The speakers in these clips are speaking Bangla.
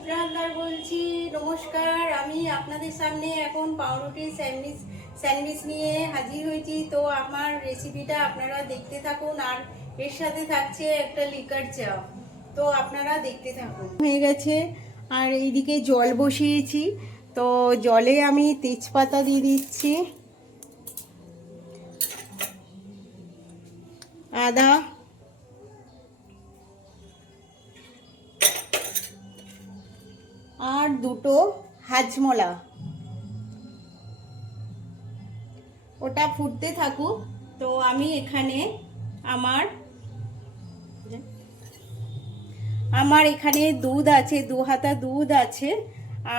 চিত্রা হালদার বলছি। নমস্কার। আমি আপনাদের সামনে এখন পাউরুটির স্যান্ডউইচ নিয়ে হাজির হয়েছি। তো আমার রেসিপিটা আপনারা দেখতে থাকুন, আর এর সাথে থাকছে একটা লিকার চা। তো আপনারা দেখতে থাকুন। হয়ে গেছে, আর এইদিকে জল বসিয়েছি। তো জলে আমি তেজপাতা দিয়ে দিচ্ছি, আদা, আর দুটো হাজমোলা। ওটা ফুটতে থাকুক। তো আমি এখানে আমার এখানে দুধ আছে, 2 হাতা দুধ আছে,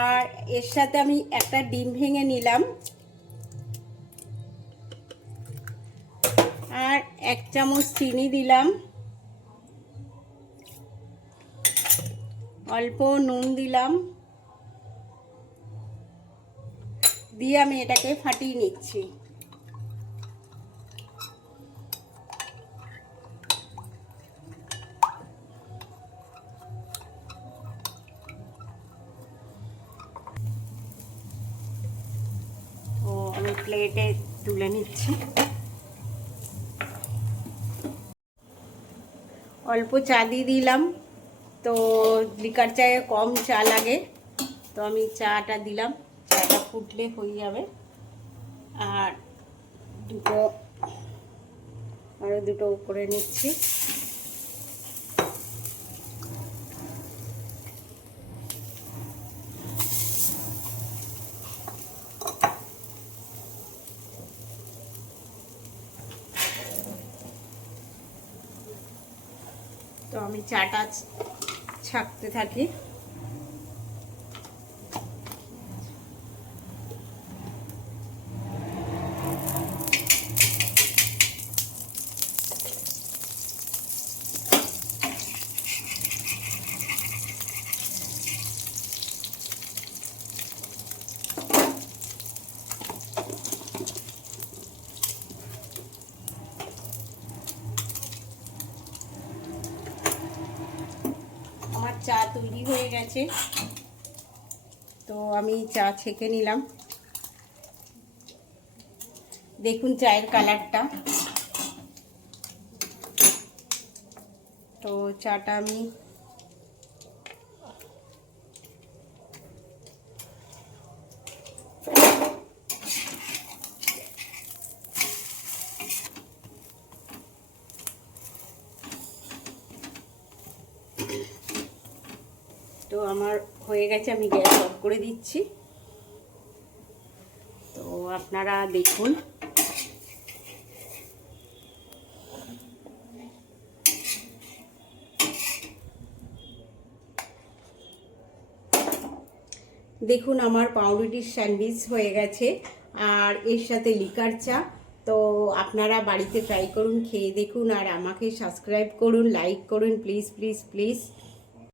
আর এর সাথে আমি একটা ডিম ভেঙে নিলাম, আর 1 চামচ চিনি দিলাম, অল্প নুন দিলাম, দিয়ে আমি এটাকে ফাটিয়ে নিচ্ছি। ও আমি প্লেটে তুলে নিচ্ছি। অল্প চা দিয়ে দিলাম, তো লিকার চায়ে কম চা লাগে, তো আমি চাটা দিলাম। চাটা ফুটলে হয়ে যাবে। আর আরও দুটো করে নিচ্ছি। তো আমি চাটা ছাঁকতে থাকি। আমার চা তৈরি হয়ে গেছে, তো আমি চা ছেঁকে নিলাম। দেখুন চায়ের কালারটা। তো চাটা আমি আমার হয়ে গেছে, আমি গ্যাস অফ করে দিচ্ছি। তো আপনারা দেখুন। দেখুন আমার পাউরুটির স্যান্ডউইচ হয়ে গেছে, আর এর সাথে লিকার চা। তো আপনারা বাড়িতে ট্রাই করুন, খেয়ে দেখুন, আর আমাকে সাবস্ক্রাইব করুন, লাইক করুন, প্লিজ প্লিজ প্লিজ।